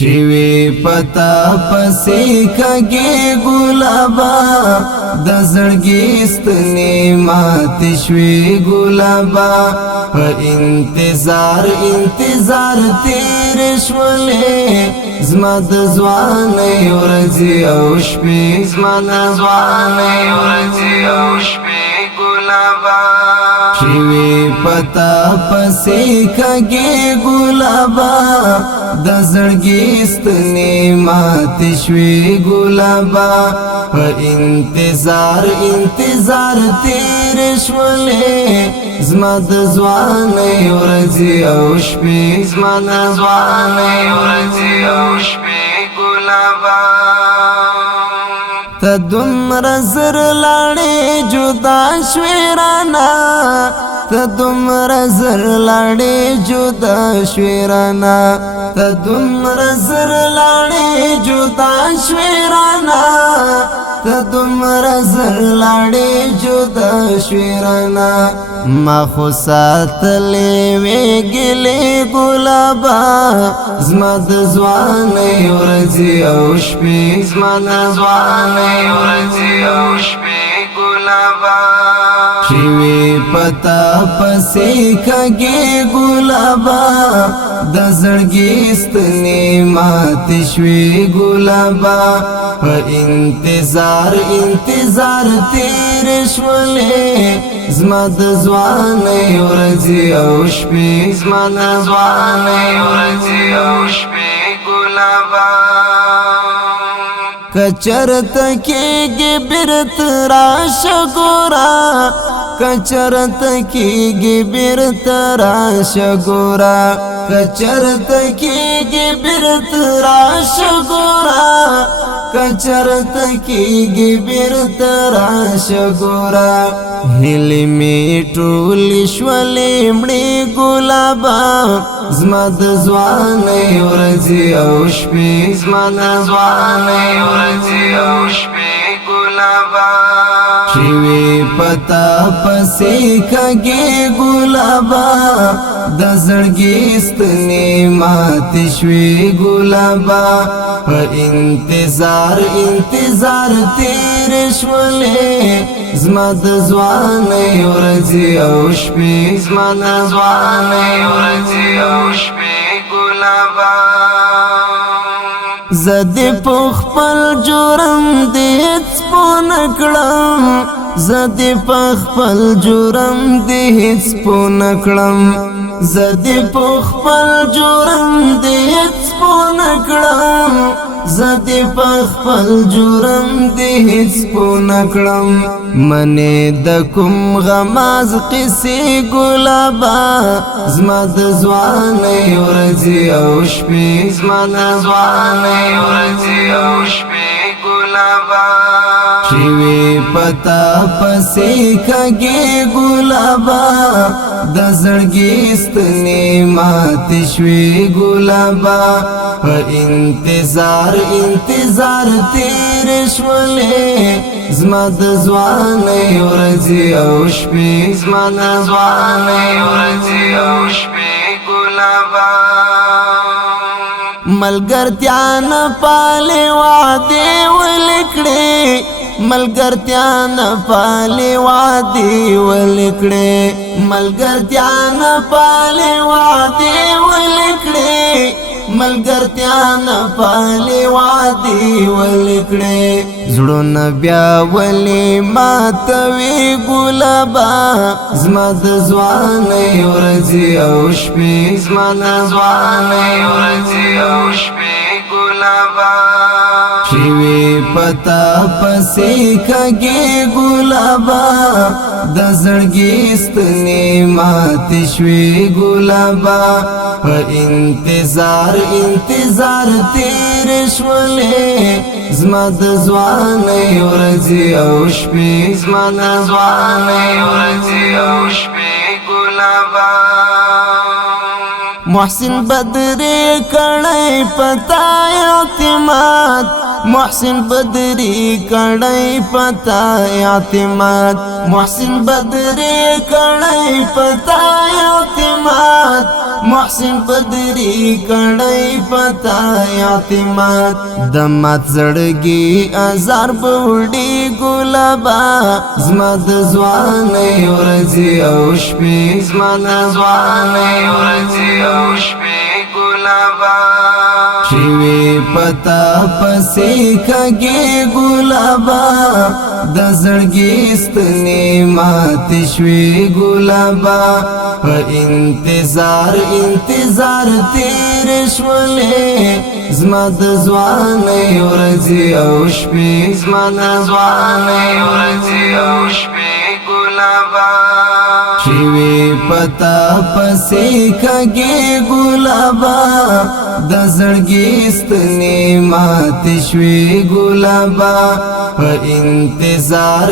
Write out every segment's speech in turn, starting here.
شوی پتا پسی کږي ګلابا د زړګي ستنې مات شوی ګلابا په انتظار تیر شولې زما د ځوانۍ ورځې او شپې زما د ځوانۍ ورځې او شپې ګلابا شوی پتا پسی کږي ګلابا د زړګي ستنې مات شوی ګلابا په انتظار تیر شولې زما د ځوانۍ ورځې او شپې زما د ځوانۍ ورځې او شپې ګلابا ته دومره زر لاړې جدا شوې رانا ته دومره زر لاړې جدا شوې رانا ته دومره زر لاړې جدا شوې رانا ته دومره زر لاړې جدا شوې رانا ما خو ساتلې وې ګلې ګلابا زما د ځوانۍ ورځې او شپې زما د ځوانۍ ورځې او شپې ګلابا شوی پتا پسی کږي ګلابا د زړګي ستنې مات شوی ګلابا په انتظار تیر شولې زما د ځوانۍ ورځې او شپې زما د ځوانۍ ورځې او شپې ګلابا کچرت کېږي بیرته راشه ګورا کچرت کېږي بیرته راشه ګورا کچرت کېږي بیرته راشه ګورا کچرت کېږي بیرته راشه ګورا هیلې مې ټولې شولې مړې ګلابا زما د ځوانۍ ورځې او شپې زما د ځوانۍ ورځې او شپې ګلابا شوی پتا پسی کږي ګلابا د زړګي ستنې مات شوی ګلابا په انتظار تیر شولې زما د ځوانۍ ورځې او شپې زما د ځوانۍ ورځې او شپې ګلابا زدی په خپل جرم دې هیڅ پوه نکړم زدی په خپل جرم دې هیڅ پوه نکړم زدی په خپل جرم دې هیڅ پوه نکړم زدی په خپل جرم دې هیڅ پوه نکړم منې د کوم غماز قصې ګلابا زما د ځوانۍ ورځې او شپې زما د ځوانۍ ورځې او شپې ګلابا شوی پتا پسی کږي ګلابا د زړګي ستنې مات شوی ګلابا په انتظار تیر شولې زما د ځوانۍ ورځې او شپې زما د ځوانۍ ورځې او شپې ګلابا ملګرتیا نه پالې وعدې ولیکړې ملګرتیا نه پالې وعدې ولیکړې ملګرتیا نه پالې وعدې ولیکړې ملګرتیا نه پالې وعدې ولیکړې زړونه بیا ولې ماتوي ګلابا زما د ځوانۍ ورځې او شپې زما د ځوانۍ ورځې او شپې ګلابا شوی پتا پسی کږي ګلابا د زړګي ستنې مات شوی ګلابا په انتظار تیر شولې زما د ځوانۍ ورځې او شپې زما د ځوانۍ ورځې او شپې ګلابا محسن بدر کړی پتا اعتماد محسن بدری کڑی پتا اعتماد محسن بدری کڑی پتا اعتماد محسن بدری کڑی پتا اعتماد دمات زړګي ازار بوډي ګلابا زما د ځواني ورځي او شپې زما د ځواني ورځي او شپې ګلابا شوي پتا پسې کږي ګلابا د زړګي ستنې مات شوي ګلابا په انتظار تیر شولې زما د ځواني ورځي او شپې زما د ځواني ورځي او شپې ګلابا شوي پتا پسې کږي ګلابا د زړګي ستنې مات شوي ګلابا په انتظار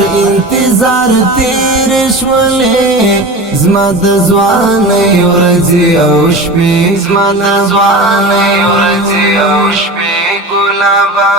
تیر شولې زما د ځواني ورځي او شپې زما د ځواني ورځي او شپې ګلابا